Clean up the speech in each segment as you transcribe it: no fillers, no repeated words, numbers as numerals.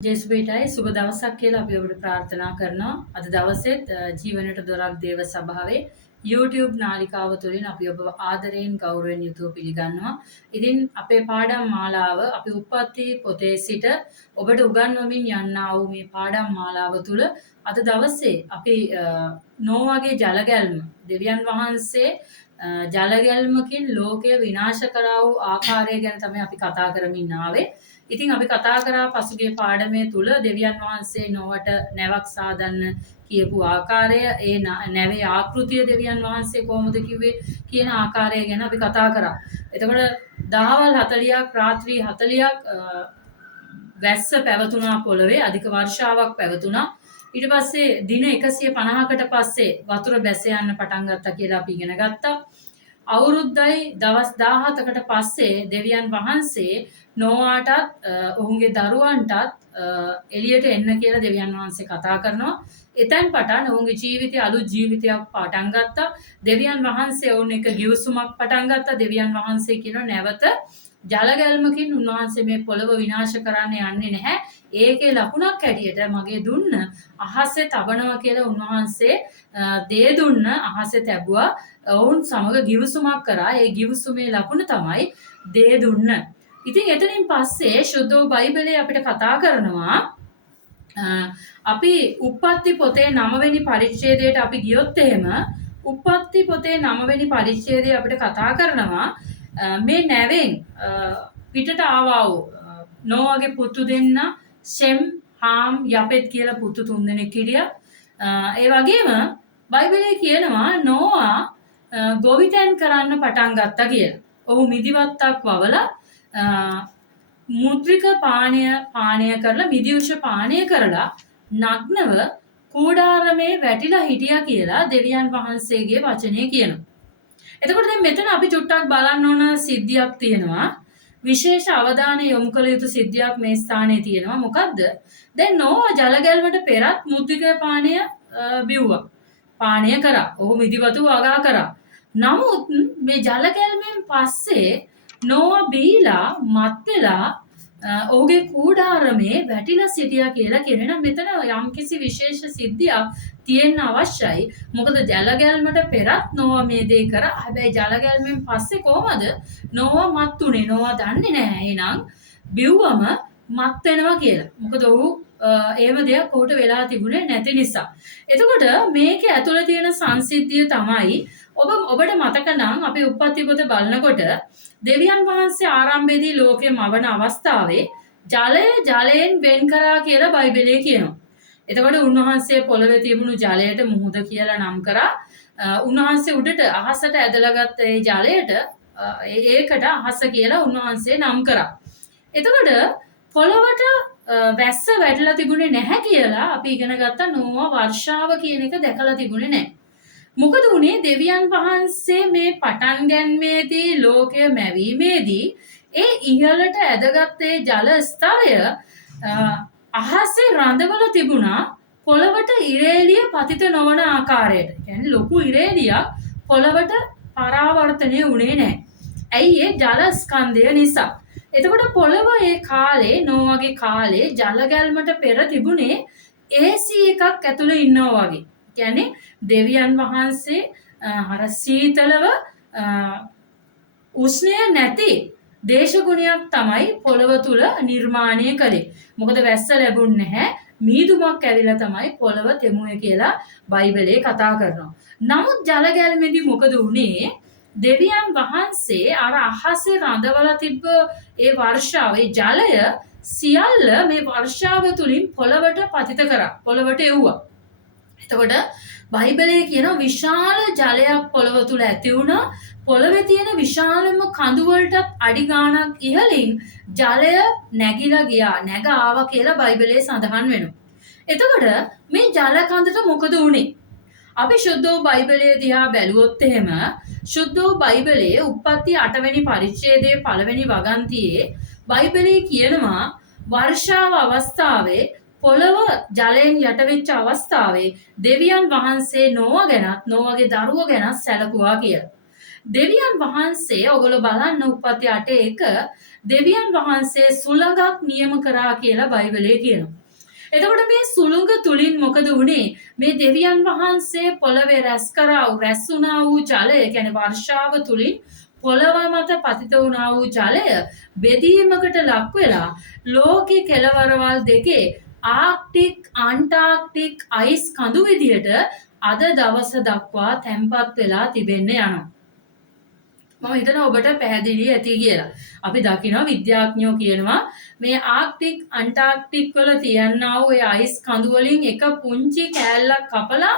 ජේසුස්වේටයි සුබ දවසක් කියලා අපි ඔබට ප්‍රාර්ථනා කරනවා. අද දවසෙත් ජීවනට දොරක් දේව සභාවේ YouTube නාලිකාව තුළින් අපි ඔබව ආදරයෙන් ගෞරවයෙන් යුතුව පිළිගන්නවා. ඉතින් අපේ පාඩම් මාලාව අපි උප්පත්ති පොතේ සිට ඔබට උගන්වමින් යන්නා වූ මේ පාඩම් මාලාව තුළ අද දවසේ අපි නෝවාගේ ජලගැල්ම දෙවියන් වහන්සේ ජලගැල්මකින් ලෝකය විනාශ කරා වූ ආකාරය ගැන තමයි අපි කතා කරමින් ආවේ. ඉතින් අපි කතා කරා පසුගිය පාඩමේ තුල දෙවියන් වහන්සේ නොවට නැවක් සාදන්න කියපු ආකාරය, ඒ නැවේ ආකෘතිය දෙවියන් වහන්සේ කොහොමද කිව්වේ කියන ආකාරය ගැන අපි කතා කරා. එතකොට දහවල් 40ක් රාත්‍රී 40ක් වැස්ස පැවතුනා පොළවේ, අධික වර්ෂාවක් පැවතුනා. ඊට පස්සේ දින 150කට පස්සේ වතුර බැස යන්න පටන් ගත්තා කියලා අපි ඉගෙන ගත්තා. අවුරුද්දයි දවස් 17කට පස්සේ දෙවියන් වහන්සේ නෝවාටත් ඔහුගේ දරුවන්ටත් එළියට එන්න කියලා දෙවියන් වහන්සේ කතා කරනවා. එතෙන් පටන් ඔහුගේ ජීවිතය අලුත් ජීවිතයක් පටන් ගත්තා. දෙවියන් වහන්සේ ඔවුන් එක ගිවිසුමක් පටන් ගත්තා. දෙවියන් වහන්සේ කියන නැවත ජලගැල්මකින් උන්වහන්සේ මේ පොළව විනාශ කරන්න යන්නේ නැහැ. ඒකේ ලකුණක් හැටියට මගේ දුන්න අහසේ තබනවා කියලා උන්වහන්සේ දේ දුන්න අහසේ තැබුවා. ඔවුන් සමග ගිවිසුමක් කරා. ඒ ගිවිසුමේ ලකුණ තමයි දේ දුන්න. ඉතින් එතනින් පස්සේ සුද්ධ බයිබලයේ අපිට කතා කරනවා අපි උප්පත්ති පොතේ 9 වෙනි පරිච්ඡේදයට අපි ගියොත් එහෙම උප්පත්ති පොතේ 9 වෙනි පරිච්ඡේදය අපිට කතා කරනවා මේ නැවෙන් පිටට ආවා වූ නෝවාගේ පුතු දෙන්න ෂෙම් හාම් යපෙත් කියලා පුතු තුන්දෙනෙක් හිටියා. ඒ වගේම බයිබලයේ කියනවා නෝවා ගොවිතැන් කරන්න පටන් ගත්තා කියලා. ඔහු මිදිවත්තක් වවලා මුද්‍රික පානය කරලා මිදිවුෂ පානය කරලා නග්නව කූඩාරමේ වැටිලා හිටියා කියලා දෙවියන් වහන්සේගේ වචනේ කියනවා. එතකොට දැන් මෙතන අපි චුට්ටක් බලන්න ඕන සිද්ධියක් තියෙනවා. විශේෂ අවධානය යොමු කළ යුතු සිද්ධියක් මේ ස්ථානයේ තියෙනවා. මොකද්ද? දැන් නෝවා ජලගැල්මට පෙරත් මුද්‍රික පානය බිව්වා. පානය කරා. ඔහු මිදිවතු වගා කරා. නමුත් මේ ජලගැල්මෙන් පස්සේ නෝවා බීලා මත් වෙලා ඔහුගේ කූඩාරමේ වැටිලා සිටියා කියලා කියනවා. මෙතන යම්කිසි විශේෂ සිද්ධියක් තියෙන්න අවශ්‍යයි. මොකද ජලගැල්මට පෙරත් නෝවා මේ දේ කරා. හැබැයි ජලගැල්මෙන් පස්සේ කොහමද නෝවා මත් උනේ? නෝවා දන්නේ නැහැ. එහෙනම් බිව්වම මත් වෙනවා කියලා. මොකද ඔහු එහෙම දෙයක් ඔහුට වෙලා තිබුණේ නැති නිසා. එතකොට මේකේ ඇතුළේ තියෙන සංසිද්ධිය තමයි ඔබට මතක නම් අපි උප්පත්ති පොත බලනකොට දෙවියන් වහන්සේ ආරම්භයේදී ලෝකෙ මවන අවස්ථාවේ ජලය ජලයෙන් වෙන් කරා කියලා බයිබලයේ කියනවා. එතකොට උන්වහන්සේ පොළවේ තිබුණු ජලයට මුහුද කියලා නම් කරා. උන්වහන්සේ උඩට අහසට ඇදලා ගත්ත ඒ ජලයට ඒකට අහස කියලා උන්වහන්සේ නම් කරා. එතකොට පොළවට වැස්ස වැටලා තිබුණේ නැහැ කියලා අපි ඉගෙන ගත්ත නෝවා වර්ෂාව කියන එක දැකලා තිබුණේ නැහැ. මොකද උනේ දෙවියන් වහන්සේ මේ පටන් ගැන්මේදී ලෝකය මැවීමේදී ඒ ඉහළට ඇදගත්තේ ජල ස්තරය අහසේ රඳවල තිබුණා පොළවට ඉරේලිය පතිත නොවන ආකාරයට. කියන්නේ ලොකු ඉරේලියක් පොළවට පරාවර්තනය වුණේ නැහැ. ඇයි ඒ ජල ස්කන්ධය නිසා. එතකොට පොළව ඒ කාලේ නෝවාගේ කාලේ ජල ගැල්මට පෙර තිබුණේ AC එකක් ඇතුළේ ඉන්නවා වගේ. කියන්නේ දෙවියන් වහන්සේ අර සීතලව උෂ්ණය නැති දේශගුණයක් තමයි පොළව තුල නිර්මාණය කළේ. මොකද වැස්ස ලැබුණ නැහැ. මීදුමක් ඇවිල්ලා තමයි පොළව තෙමුවේ කියලා බයිබලයේ කතා කරනවා. නමුත් ජල ගැල්මේදී මොකද වුනේ? දෙවියන් වහන්සේ අර අහසේ රඳවලා තිබ්බ ඒ වර්ෂාවේ ජලය සියල්ල මේ වර්ෂාව තුලින් පොළවට පතිත කරා. පොළවට එව්වා. එතකොට බයිබලයේ කියන විශාල ජලයක් පොළව තුල ඇති වුණා. පොළවේ තියෙන විශාලම කඳු වලටත් අඩි ගාණක් ඉහළින් ජලය නැగిලා ගියා. නැග ආවා කියලා බයිබලයේ සඳහන් වෙනවා. එතකොට මේ ජල කඳට මොකද වුනේ? අපි සුද්ධ බයිබලයේ දිහා බැලුවොත් එහෙම සුද්ධ බයිබලයේ උප්පත්ති 8 වෙනි පරිච්ඡේදයේ 1 වෙනි වගන්තියේ බයිබලයේ කියනවා වර්ෂාව අවස්ථාවේ පොළව ජලයෙන් යට වෙච්ච අවස්ථාවේ දෙවියන් වහන්සේ නෝවා ගැනත් නෝවාගේ දරුවෝ ගැනත් සැලකුවා කියලා. දෙවියන් වහන්සේ ඔගොල්ලෝ බලන්න උප්පත්ති 8:1 දෙවියන් වහන්සේ සුළඟක් නියම කරා කියලා බයිබලයේ කියනවා. එතකොට මේ සුළුඟ තුලින් මොකද වුනේ? මේ දෙවියන් වහන්සේ පොළවේ රැස් වුණා වූ ජලය, කියන්නේ වර්ෂාව තුලින් පොළව මත පතිත වුණා වූ ජලය බෙදීමකට ලක් වෙලා ලෝකේ කෙළවරවල් දෙකේ ආක්ටික් අන්ටාර්ක්ටික් අයිස් කඳු විදියට අද දවස දක්වා තැන්පත් වෙලා තිබෙන්න යනවා. මම හිතනවා ඔබට පැහැදිලි ඇති කියලා. අපි දකිනවා විද්‍යාඥයෝ කියනවා මේ ආක්ටික් අන්ටාර්ක්ටික් වල තියන්නා වූ ඒ අයිස් කඳු වලින් එක පුංචි කෑල්ලක් කපලා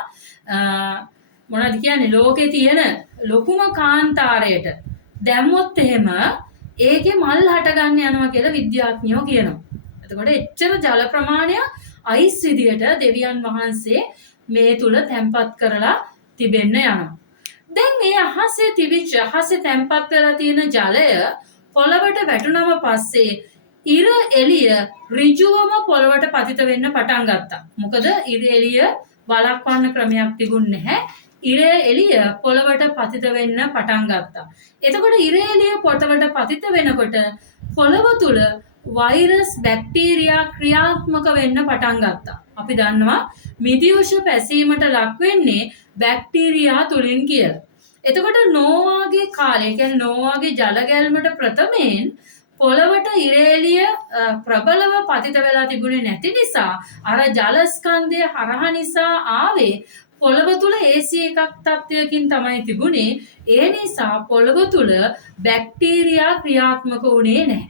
මොනවද කියන්නේ ලෝකේ තියෙන ලොකුම කාන්තාරයට දැම්මොත් එහෙම ඒකේ මල් හට ගන්න යනවා කියලා විද්‍යාඥයෝ කියනවා. එතකොට එච්චර ජල ප්‍රමාණය අයිස් විදියට දෙවියන් වහන්සේ මේ තුල තැන්පත් කරලා තිබෙන්න යනවා. දැන් මේ අහසේ තැන්පත් වෙලා තියෙන ජලය පොළවට වැටුනම පස්සේ ඉර එළිය ඍජුවම පොළවට පතිත වෙන්න පටන් ගත්තා. මොකද ඉර එළිය වළක්වන්න ක්‍රමයක් තිබුණේ නැහැ. ඉර එළිය පොළවට පතිත වෙන්න පටන් ගත්තා. එතකොට ඉර එළිය පොළවට පතිත වෙනකොට පොළව තුල වෛරස් බැක්ටීරියා ක්‍රියාත්මක වෙන්න පටන් ගත්තා. අපි දන්නවා මිදිවුෂ පැසීමට ලක් වෙන්නේ බැක්ටීරියා තුලින් කියලා. එතකොට නෝවාගේ කාලය, කියන්නේ නෝවාගේ ජල ගැල්මට ප්‍රථමයෙන් පොළවට ඉර එළිය ප්‍රබලව පතිත වෙලා තිබුණේ නැති නිසා අර ජල ස්කන්ධය හරහා නිසා ආවේ පොළව තුල AC එකක් තත්වයකින් තමයි තිබුණේ. ඒ නිසා පොළව තුල බැක්ටීරියා ක්‍රියාත්මක වුණේ නැහැ.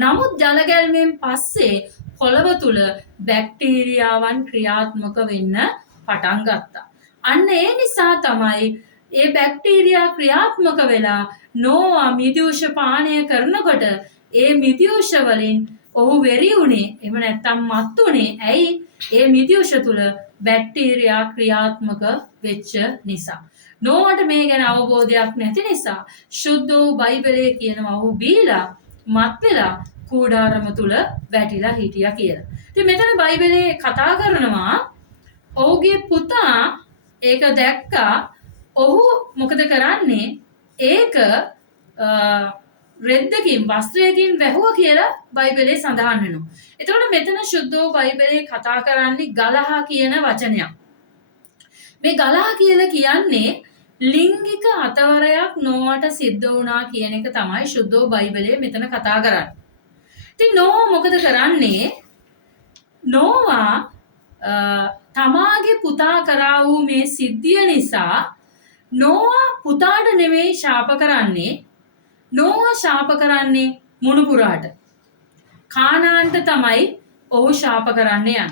නමුත් ජල ගැල්මෙන් පස්සේ පොළව තුල බැක්ටීරියාවන් ක්‍රියාත්මක වෙන්න පටන් ගත්තා. අන්න ඒ නිසා තමයි ඒ බැක්ටීරියා ක්‍රියාත්මක වෙලා නෝවා මිදිවුෂ පානය කරනකොට ඒ මිදිවුෂ වලින් ඔහු වෙරි උනේ, එහෙම නැත්නම් මත් උනේ. ඇයි? ඒ මිදිවුෂ තුල බැක්ටීරියා ක්‍රියාත්මක වෙච්ච නිසා. නෝවට මේ ගැන අවබෝධයක් නැති නිසා සුද්ධ වූ බයිබලයේ කියනවා ඔහු බීලා මත් වෙලා කූඩාරම තුල වැටිලා හිටියා කියලා. ඉතින් මෙතන බයිබලයේ කතා කරනවා ඔහුගේ පුතා ඒක දැක්කා. ඔහු මොකද කරන්නේ? ඒක රෙද්දකින් වස්ත්‍රයකින් වැහුවා කියලා බයිබලයේ සඳහන් වෙනවා. එතකොට මෙතන සුද්ධ වූ බයිබලයේ කතා කරන්නේ ගලහා කියන වචනයක්. මේ ගලහා කියලා කියන්නේ ලිංගික අතවරයක් නෝවට සිද්ධ වුණා කියන එක තමයි සුද්ධ වූ බයිබලයේ මෙතන කතා කරන්නේ. ඉතින් නෝවා මොකද කරන්නේ? නෝවා තමාගේ පුතා කරා වූ මේ සිද්ධිය නිසා නෝවා පුතාට නෙමෙයි ශාප කරන්නේ. නෝවා ශාප කරන්නේ මුණුපුරාට. කානාන්ට තමයි ඔහු ශාප කරන්න යන්නේ.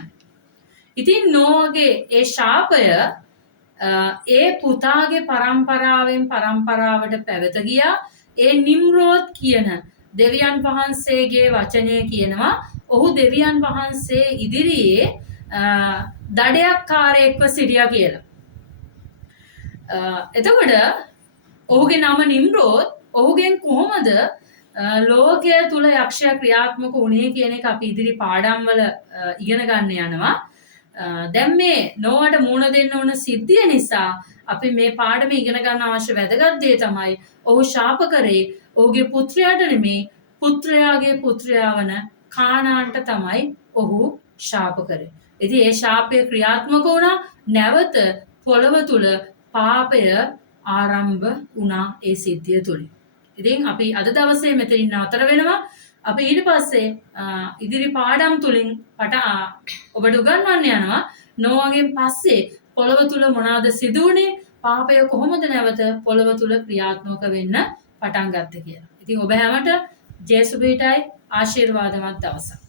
ඉතින් නෝවාගේ ඒ ශාපය ඒ පුතාගේ පරම්පරාවෙන් පරම්පරාවට පැවත ගියා. ඒ නිම්රෝද් කියන දෙවියන් වහන්සේගේ වචනය කියනවා ඔහු දෙවියන් වහන්සේ ඉදිරියේ දඩයක්කාරයෙක්ව සිටියා කියලා. එතකොට ඔහුගේ නම නිම්රෝද්. ඔහුගෙන් කොහොමද ලෝකය තුල යක්ෂයා ක්‍රියාත්මක වුණේ කියන එක අපි ඉදිරි පාඩම් වල ඉගෙන ගන්න යනවා. දැන් මේ නෝවට මුණ දෙන්න ඕන සිද්ධිය නිසා අපි මේ පාඩම ඉගෙන ගන්න අවශ්‍ය වැදගත් දේ තමයි ඔහු ශාප කරේ ඔහුගේ පුත්‍රයාට නෙමේ, පුත්‍රයාගේ පුත්‍රයා වන කානාන්ට තමයි ඔහු ශාප කරේ. ඉතින් ඒ ශාපය ක්‍රියාත්මක වුණා. නැවත පොළව තුල පාපය ආරම්භ වුණා ඒ සිද්ධිය තුලින්. ඉතින් අපි අද දවසේ මෙතනින් නතර වෙනවා. අපි ඊට පස්සේ ඉදිරි පාඩම් තුලින් ඔබට උගන්වන්න යනවා නෝවාගෙන් පස්සේ පොළව තුල මොනවාද සිදු වුනේ, පාපය කොහොමද නැවත පොළව තුල ක්‍රියාත්මක වෙන්න පටන් ගත්තේ කියලා. ඉතින් ඔබ හැමට ජේසුබීටයි ආශිර්වාදවත් දවසක්.